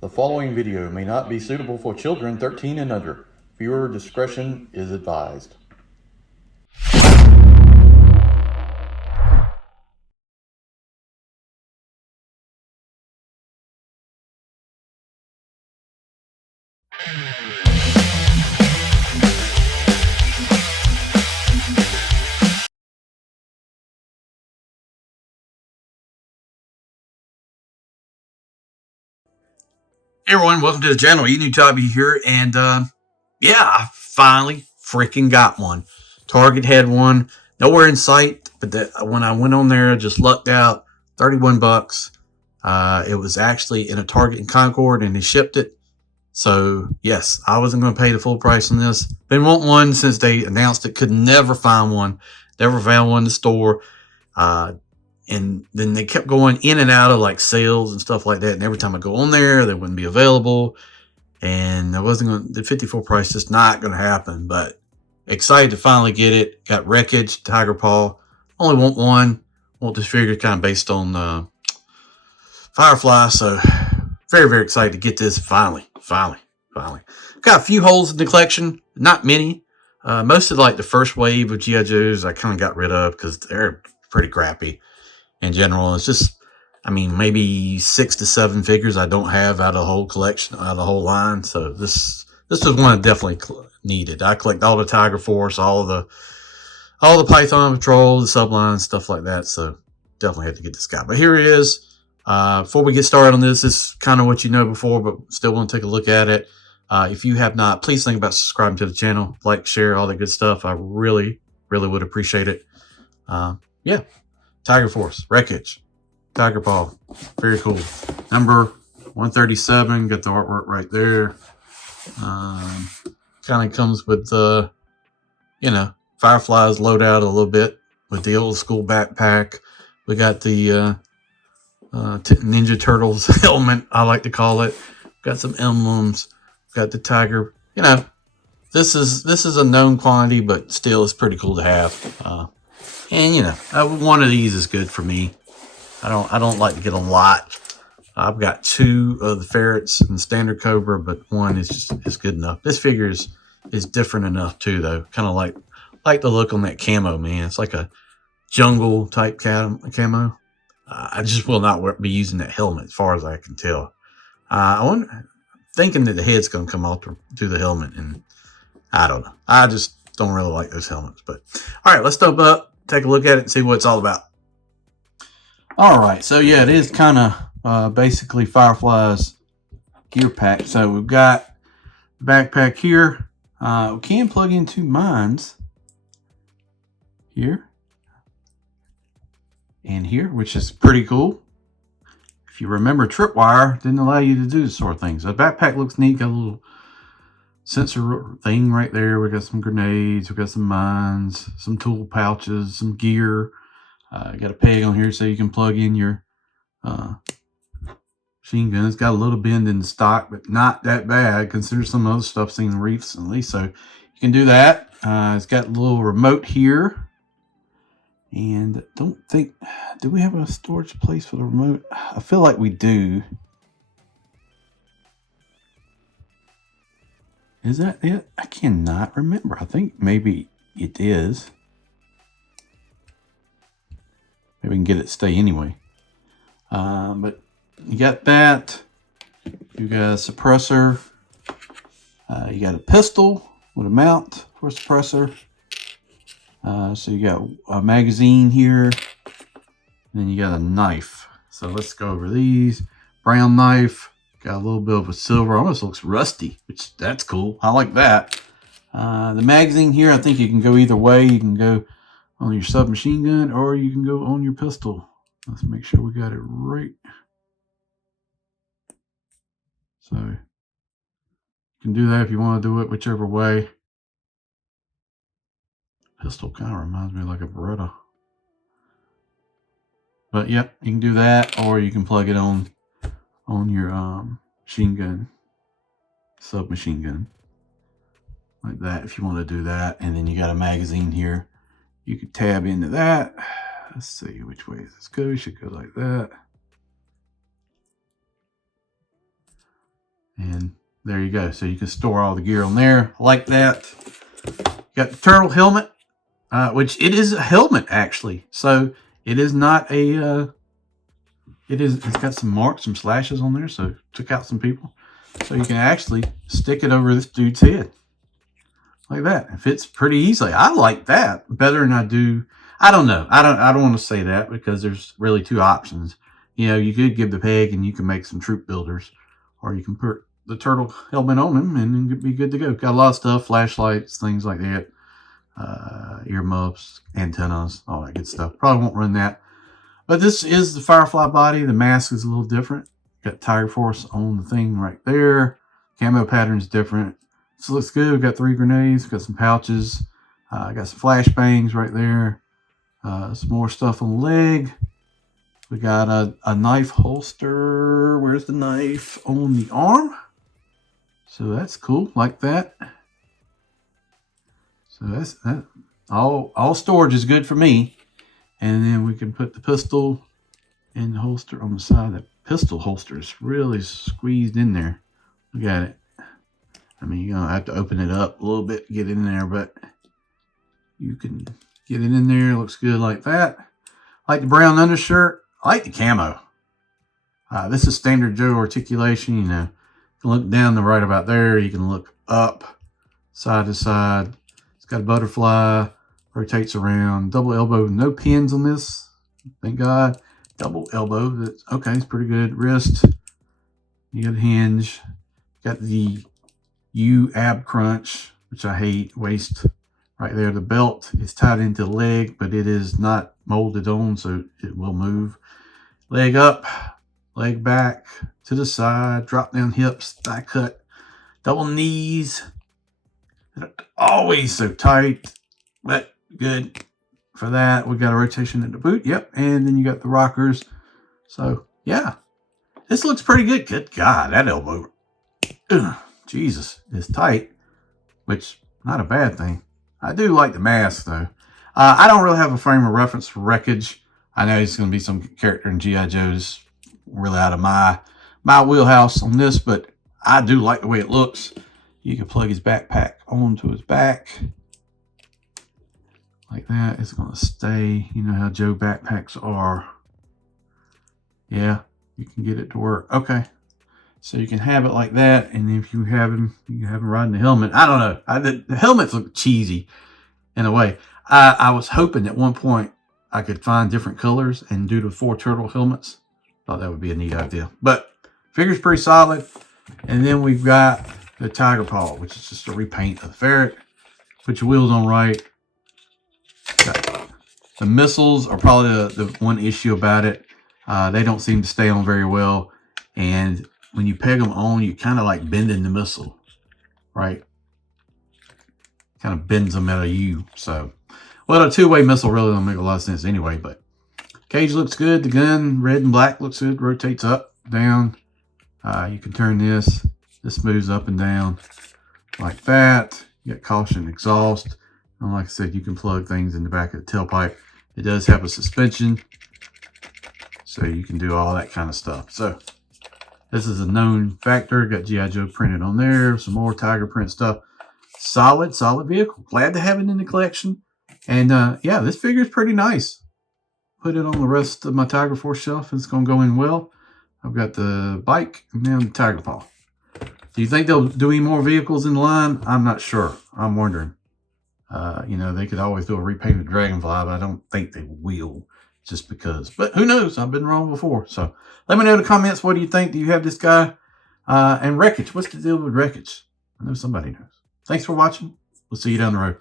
The following video may not be suitable for children 13 and under. Viewer discretion is advised. Hey everyone, welcome to the channel. Enewtabie here, and yeah, I finally freaking got one. Target had one, nowhere in sight, but when I went on there, I just lucked out. 31 bucks. It was actually in a Target in Concord, and they shipped it. So yes, I wasn't going to pay the full price on this. Been wanting one since they announced it. Could never find one. Never found one in the store. And then they kept going in and out of like sales and stuff like that. And every time I go on there, they wouldn't be available. And I wasn't going to, the 54 price just not going to happen. But excited to finally get it. Got Wreckage, Tiger Paw. Only want one. Want this figure kind of based on Firefly. So very, very excited to get this finally. Got a few holes in the collection. Not many. Most of like the first wave of G.I. Joes I kind of got rid of because they're pretty crappy. In general, it's just, I mean, maybe 6 to 7 figures I don't have out of the whole collection, out of the whole line. So this was one I definitely needed. I collect all the Tiger Force, all the Python Patrol, the Sublime, stuff like that. So definitely had to get this guy. But here he is. Before we get started on this is kind of what you know before, but still want to take a look at it. If you have not, please think about subscribing to the channel, like, share, all that good stuff. I really, really would appreciate it. Yeah. Tiger Force, Wreckage, Tiger Paw, very cool. Number 137, got the artwork right there. Kind of comes with the, Fireflies loadout a little bit with the old school backpack. We got the Ninja Turtles helmet, I like to call it. Got some emblems. Got the tiger. This is a known quantity, but still, it's pretty cool to have. And one of these is good for me. I don't like to get a lot. I've got 2 of the ferrets and the standard cobra, but one is good enough. This figure is different enough too, though. Kind of like the look on that camo, man. It's like a jungle type camo. I just will not be using that helmet, as far as I can tell. Thinking that the head's going to come off to the helmet, and I don't know. I just don't really like those helmets. But all right, let's jump up. Take a look at it and see what it's all about. All right, so yeah, it is kind of basically Firefly's gear pack. So we've got the backpack here. We can plug in 2 mines here and here, which is pretty cool. If you remember, Tripwire didn't allow you to do this sort of thing. So the backpack looks neat. Got a little sensor thing right there. We got some grenades, we got some mines, some tool pouches, some gear. Got a peg on here so you can plug in your machine gun. It's got a little bend in the stock, but not that bad. Consider some other stuff seen recently, so you can do that. It's got a little remote here, and do we have a storage place for the remote? I feel like we do. Is that it? I cannot remember. I think maybe it is. Maybe we can get it to stay anyway. But you got that. You got a suppressor. You got a pistol with a mount for a suppressor. So you got a magazine here. And then you got a knife. So let's go over these. Brown knife. Got a little bit of a silver, almost looks rusty, which that's cool. I like that. The magazine here, I think you can go either way. You can go on your submachine gun or you can go on your pistol. Let's make sure we got it right. So you can do that if you want to do it whichever way. Pistol kind of reminds me of like a Beretta. But yep, you can do that, or you can plug it on your machine gun, submachine gun, like that if you want to do that. And then you got a magazine here. You could tab into that. Let's see which way does this go. It should go like that. there you go. So you can store all the gear on there like that. Got the turtle helmet, which it is a helmet actually. So it is not a, it's got some marks, some slashes on there. So took out some people. So you can actually stick it over this dude's head. Like that. It fits pretty easily. I like that better than I do. I don't know. I don't want to say that because there's really two options. You know, you could give the peg and you can make some troop builders, or you can put the turtle helmet on him and it'd be good to go. Got a lot of stuff, flashlights, things like that, earmuffs, antennas, all that good stuff. Probably won't run that. But this is the Firefly body. The mask is a little different. Got Tiger Force on the thing right there. Camo pattern's different. This looks good. We've got 3 grenades. Got some pouches. Got some flashbangs right there. Some more stuff on the leg. We got a knife holster. Where's the knife? On the arm. So that's cool. Like that. So that's that. All storage is good for me. And then we can put the pistol in the holster on the side. That pistol holster is really squeezed in there. Look at it. I mean, you're going to have to open it up a little bit to get in there, but you can get it in there. It looks good like that. I like the brown undershirt. I like the camo. This is standard Joe articulation. You know, you can look down the right about there. You can look up, side to side. It's got a butterfly, rotates around. Double elbow, no pins on this. Thank God. Double elbow. That's okay. It's pretty good. Wrist. You got a hinge. Got the U ab crunch, which I hate. Waist right there. The belt is tied into the leg, but it is not molded on, so it will move. Leg up, leg back, to the side, drop down hips, thigh cut, double knees. Always so tight, but good for that. We got a rotation in the boot. Yep. And then you got the rockers. So yeah, this looks pretty good. Good God, that elbow. Ugh, Jesus, it's tight, which not a bad thing. I do like the mask though. I don't really have a frame of reference for Wreckage. I know he's going to be some character in G.I. Joe's, really out of my wheelhouse on this, but I do like the way it looks. You can plug his backpack onto his back. Like that. It's going to stay. You know how Joe backpacks are. Yeah, you can get it to work. Okay. So you can have it like that. And if you have him, you can have him riding the helmet. I don't know. The helmets look cheesy in a way. I was hoping at one point I could find different colors and do the 4 turtle helmets. Thought that would be a neat idea. But figure's pretty solid. And then we've got the Tiger Paw, which is just a repaint of the ferret. Put your wheels on right. The missiles are probably the one issue about it. They don't seem to stay on very well. And when you peg them on, you kind of like bending the missile, right? Kind of bends them at a U. So, well, a 2-way missile really don't make a lot of sense anyway, but cage looks good. The gun, red and black, looks good. Rotates up, down. You can turn this. This moves up and down like that. You got caution exhaust. And like I said, you can plug things in the back of the tailpipe. It does have a suspension, so you can do all that kind of stuff. So this is a known factor. Got G.I. Joe printed on there. Some more Tiger print stuff. Solid vehicle. Glad to have it in the collection. And yeah, this figure is pretty nice. Put it on the rest of my Tiger Force shelf. It's going to go in well. I've got the bike and now the Tiger Paw. Do you think they'll do any more vehicles in the line? I'm not sure. I'm wondering. You know, they could always do a repainted Dragonfly, but I don't think they will just because. But who knows? I've been wrong before. So let me know in the comments. What do you think? Do you have this guy? And Wreckage. What's the deal with Wreckage? I know somebody knows. Thanks for watching. We'll see you down the road.